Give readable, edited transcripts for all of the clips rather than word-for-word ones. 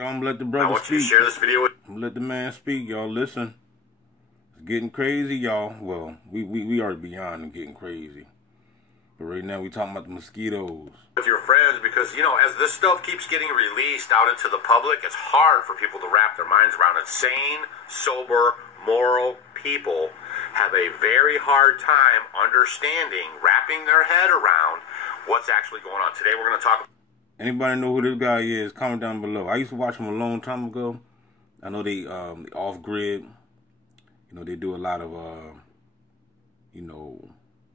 I'm gonna let the brother speak. I want you to share this video with. I'm gonna let the man speak, y'all. Listen, it's getting crazy, y'all. Well, we are beyond getting crazy, but right now we talking about the mosquitoes. With your friends, because you know, as this stuff keeps getting released out into the public, it's hard for people to wrap their minds around it. Sane, sober, moral people have a very hard time understanding, wrapping their head around what's actually going on. Today we're going to talk. Anybody know who this guy is? Comment down below. I used to watch him a long time ago. I know they off grid. You know, they do a lot of you know,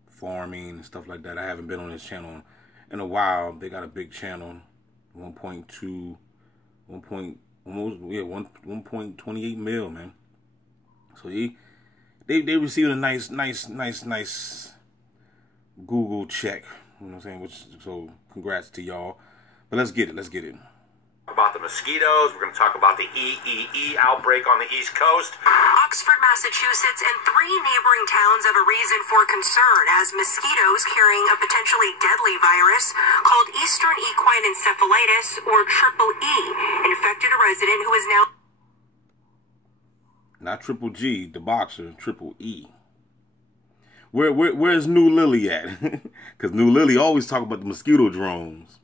farming and stuff like that. I haven't been on his channel in a while. They got a big channel, 1.28 mil, man. So they received a nice Google check. You know what I'm saying? So congrats to y'all. But let's get it. About the mosquitoes. We're going to talk about the EEE outbreak on the East Coast. Oxford, Massachusetts, and 3 neighboring towns have a reason for concern as mosquitoes carrying a potentially deadly virus called Eastern Equine Encephalitis, or Triple E, infected a resident who is now... Not Triple G, the boxer, Triple E. Where's New Lily at? Because New Lily always talk about the mosquito drones.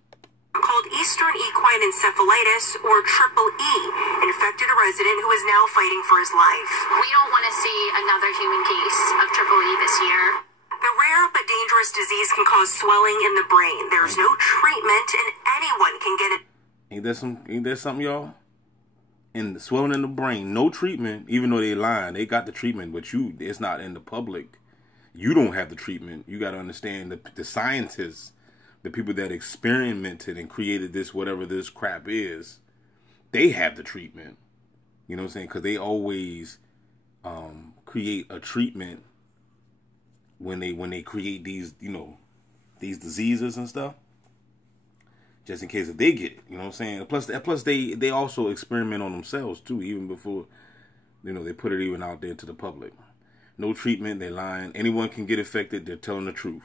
Called Eastern Equine Encephalitis, or Triple E, infected a resident who is now fighting for his life. We don't want to see another human case of Triple E this year. The rare but dangerous disease can cause swelling in the brain. There's no treatment, and anyone can get it. Ain't that something, y'all? And the swelling in the brain, no treatment. Even though they lying, they got the treatment, but it's not in the public. You don't have the treatment. You got to understand the scientists, the people that experimented and created this, whatever this crap is, they have the treatment. You know what I'm saying? Because they always create a treatment when they create these, you know, these diseases and stuff, just in case if they get it. You know what I'm saying? Plus they also experiment on themselves too, even before, you know, they put it even out there to the public. No treatment, they're lying. Anyone can get affected, they're telling the truth.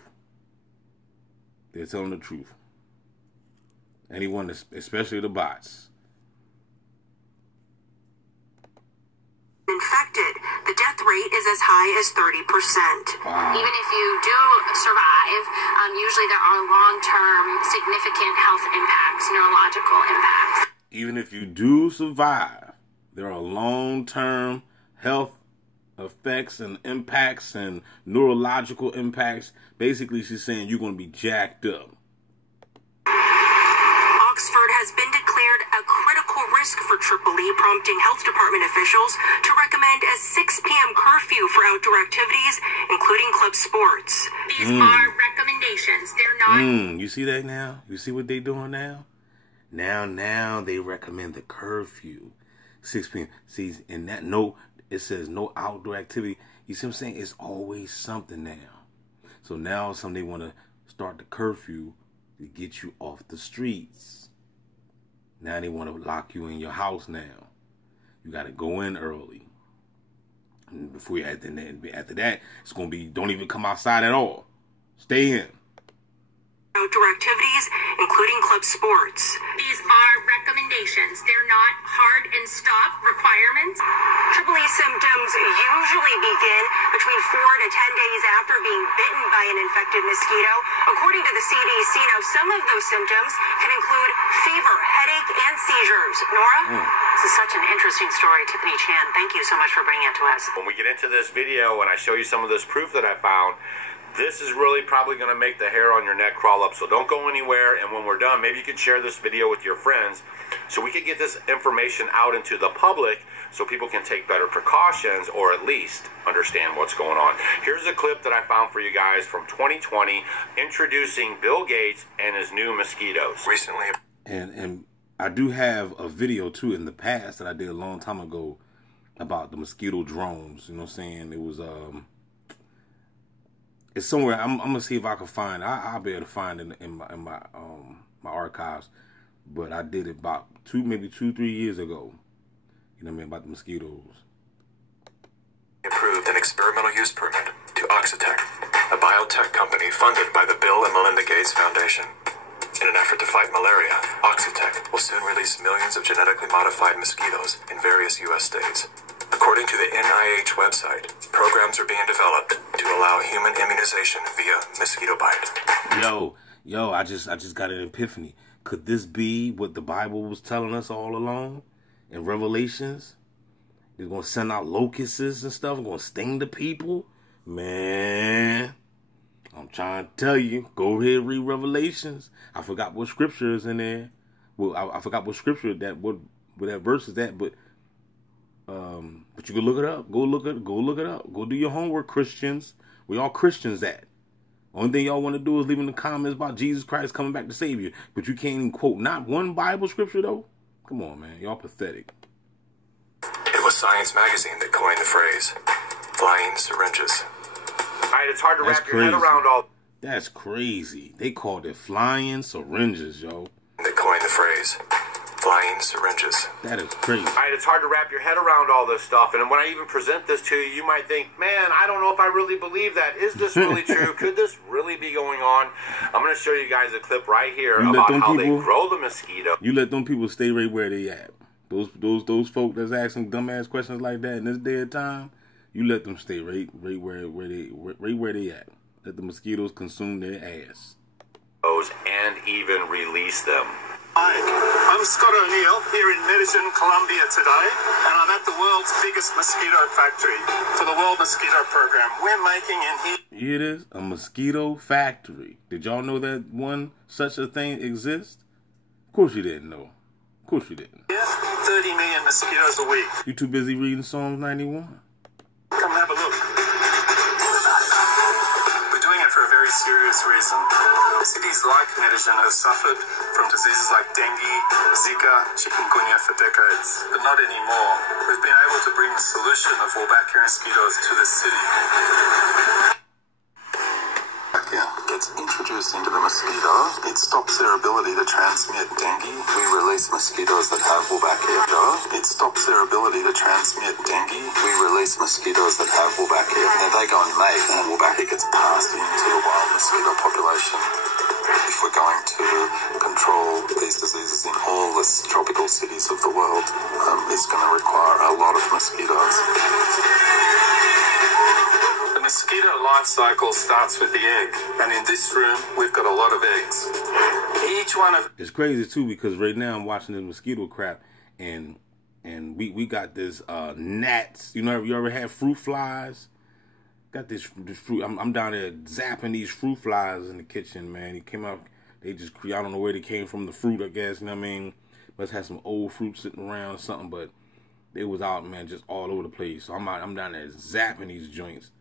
They're telling the truth. Anyone, especially the bots. Infected, the death rate is as high as 30%. Wow. Even if you do survive, usually there are long-term significant health impacts, neurological impacts. Even if you do survive, there are long-term health effects and impacts and neurological impacts. Basically, she's saying you're going to be jacked up. Oxford has been declared a critical risk for Triple E, prompting health department officials to recommend a 6 p.m. curfew for outdoor activities, including club sports. These are recommendations. They're not... You see that now? You see what they doing now? Now they recommend the curfew. 6 p.m. See, and that it says no outdoor activity. You see what I'm saying? It's always something now. So now they want to start the curfew to get you off the streets. Now they want to lock you in your house now. You got to go in early. And after that, it's going to be, don't even come outside at all. Stay in. Outdoor activities, including club sports. These are recommendations. They're not hard and stop requirements. Triple E symptoms usually begin between 4 to 10 days after being bitten by an infected mosquito. According to the CDC, now some of those symptoms can include fever, headache, and seizures. Nora? This is such an interesting story. Tiffany Chan, thank you so much for bringing it to us. When we get into this video and I show you some of this proof that I found, this is really probably going to make the hair on your neck crawl up. So don't go anywhere. And when we're done, maybe you can share this video with your friends so we can get this information out into the public so people can take better precautions or at least understand what's going on. Here's a clip that I found for you guys from 2020 introducing Bill Gates and his new mosquitoes. Recently. And I do have a video too in the past that I did a long time ago about the mosquito drones. You know what I'm saying? It was it's somewhere. I'm gonna see if I can find. I'll be able to find it in my archives. But I did it about 2-3 years ago. You know what I mean, about the mosquitoes. Approved an experimental use permit to Oxitec, a biotech company funded by the Bill and Melinda Gates Foundation. In an effort to fight malaria, Oxitec will soon release millions of genetically modified mosquitoes in various U.S. states. According to the NIH website, programs are being developed to allow human immunization via mosquito bite. Yo, I just got an epiphany. Could this be what the Bible was telling us all along in Revelations? They're going to send out locusts and stuff, going to sting the people? Man, I'm trying to tell you, go ahead and read Revelations. I forgot what scripture is in there. Well, I forgot what scripture what that verse is at, but you can look it up. Go look it up. Go do your homework, Christians. We all Christians at. Only thing y'all want to do is leave in the comments about Jesus Christ coming back to save you. But you can't even quote not one Bible scripture, though? Come on, man. Y'all pathetic. It was Science Magazine that coined the phrase, flying syringes. All right, it's hard to wrap your head around all... That's crazy. They called it flying syringes, yo. That coined the phrase, flying syringes. That is crazy. All right, it's hard to wrap your head around all this stuff. And when I even present this to you, you might think, man, I don't know if I really believe that. Is this really true? Could this really be going on? I'm going to show you guys a clip right here about how they grow the mosquito. You let them people stay right where they at. Those folk that's asking dumbass questions like that in this day and time, you let them stay right where they at. Let the mosquitoes consume their ass. And even release them. Hi, I'm Scott O'Neill here in Medellin, Colombia today, and I'm at the world's biggest mosquito factory for the World Mosquito Program. We're making in here... Here it is, a mosquito factory. Did y'all know that such a thing exists? Of course you didn't know. Of course you didn't. Yeah, 30 million mosquitoes a week. You too busy reading Psalms 91? Come have a look. We're doing it for a very serious reason. Cities like Medellin have suffered from diseases like dengue, Zika, chikungunya for decades, but not anymore. We've been able to bring the solution of Wolbachia mosquitoes to this city. Gets introduced into the mosquito, it stops their ability to transmit dengue. We release mosquitoes that have Wolbachia. It stops their ability to transmit dengue. We release mosquitoes that have Wolbachia. Now they go and mate, and Wolbachia gets passed into the wild mosquito population. If we're going to control these diseases in all the tropical cities of the world, it's going to require a lot of mosquitoes. The mosquito life cycle starts with the egg, and in this room, we've got a lot of eggs. Each one of... It's crazy, too, because right now I'm watching this mosquito crap, and we got this gnats. You ever had fruit flies? Got this fruit. I'm down there zapping these fruit flies in the kitchen, man. He came out. They just, I don't know where they came from, the fruit, I guess. You know what I mean? Must have some old fruit sitting around or something, but they was out, man, just all over the place. So I'm down there zapping these joints.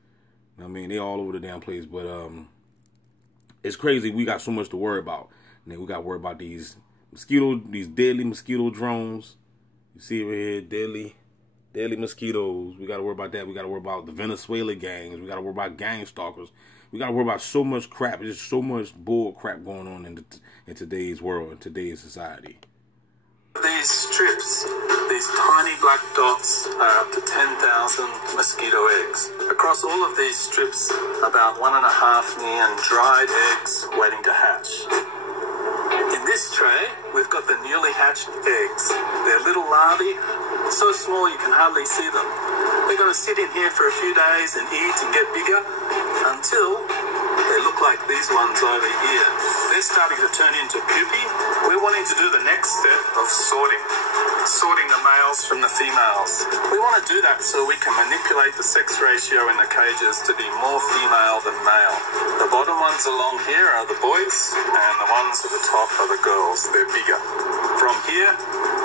You know what I mean? They all over the damn place, but it's crazy. We got so much to worry about. And then we got to worry about these deadly mosquito drones. You see it right here, deadly mosquitoes. We got to worry about that. We got to worry about the Venezuela gangs. We got to worry about gang stalkers. We got to worry about so much crap. There's so much bull crap going on in today's world, in today's society. These strips, these tiny black dots, are up to 10,000 mosquito eggs. Across all of these strips, about 1.5 million dried eggs waiting to hatch. In this tray, we've got the newly hatched eggs. They're little larvae, so small you can hardly see them. They're going to sit in here for a few days and eat and get bigger until they look like these ones over here. They're starting to turn into pupae. We're wanting to do the next step of sorting the males from the females. We want to do that so we can manipulate the sex ratio in the cages to be more female than male. The bottom ones along here are the boys, and the ones at the top are the girls. They're bigger. From here,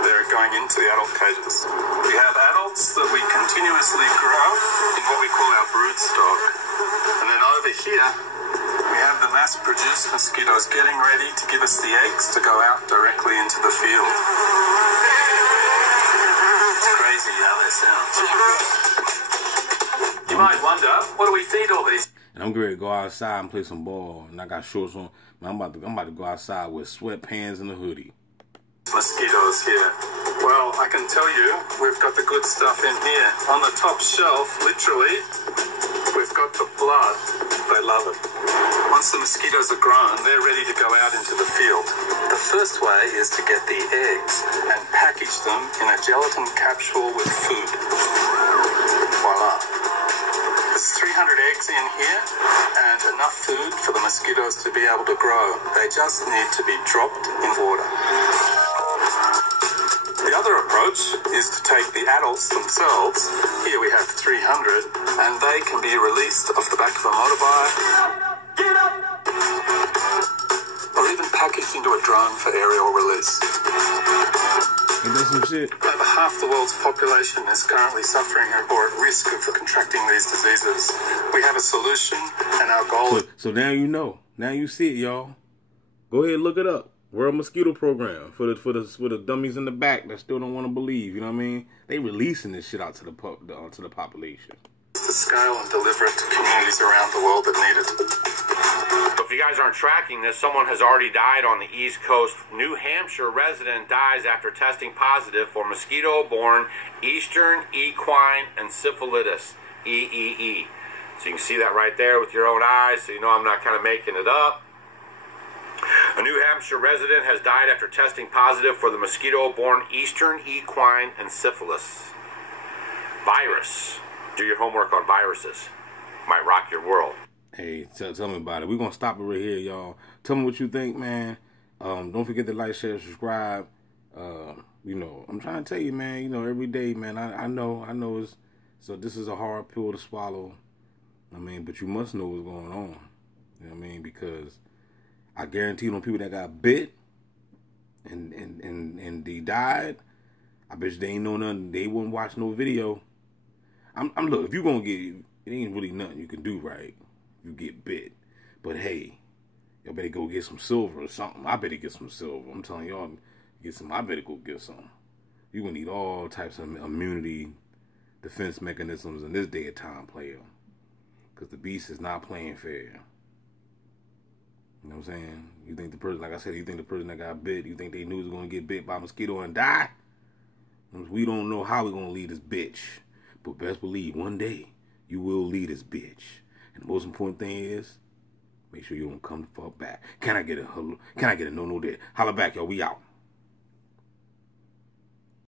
they're going into the adult cages. We have adults that we continuously grow in what we call our brood stock. And then over here, we have the mass-produced mosquitoes getting ready to give us the eggs to go out directly into the field. It's crazy how they sound. You might wonder, what do we feed all these? And I'm ready to go outside and play some ball. And I got shorts on. Man, I'm about to go outside with sweatpants and a hoodie. Mosquitoes here. Well, I can tell you, we've got the good stuff in here. On the top shelf, literally, We've got the blood. They love it. Once the mosquitoes are grown, they're ready to go out into the field. The first way is to get the eggs and package them in a gelatin capsule with food. Voila. There's 300 eggs in here and enough food for the mosquitoes to be able to grow. They just need to be dropped in water. The other approach is to take the adults themselves. Here we have 300, and they can be released off the back of a motorbike, or even packaged into a drone for aerial release. Ain't that some shit? Over half the world's population is currently suffering or at risk of contracting these diseases. We have a solution, and our goal is... So now you know. Now you see it, y'all. Go ahead and look it up. World Mosquito Program for the dummies in the back that still don't want to believe. You know what I mean? They releasing this shit out to the population. To scale and deliver it to communities around the world that need it. So if you guys aren't tracking this, someone has already died on the East Coast. New Hampshire resident dies after testing positive for mosquito-borne Eastern equine encephalitis, EEE. So you can see that right there with your own eyes, so you know I'm not kind of making it up. A New Hampshire resident has died after testing positive for the mosquito-borne Eastern equine encephalitis virus. Do your homework on viruses. Might rock your world. Hey, tell me about it. We're going to stop it right here, y'all. Tell me what you think, man. Don't forget to like, share, subscribe. You know, I'm trying to tell you, man, you know, every day, man, I know it's, so this is a hard pill to swallow. I mean, but you must know what's going on. You know what I mean? Because I guarantee them people that got bit and they died, I bet you they ain't know nothing. They wouldn't watch no video. I'm look, if you're going to get, it ain't really nothing you can do, right? You get bit. But hey, y'all better go get some silver or something. I better get some silver. I'm telling y'all, get some, I better go get some. You're going to need all types of immunity defense mechanisms in this day of time, player. Because the beast is not playing fair. You know what I'm saying? You think the person, like I said, you think the person that got bit, you think they knew was going to get bit by a mosquito and die? We don't know how we're going to leave this bitch. But best believe, one day, you will leave this bitch. And the most important thing is, make sure you don't come the fuck back. Can I get a no-no there? Holla back, y'all. We out.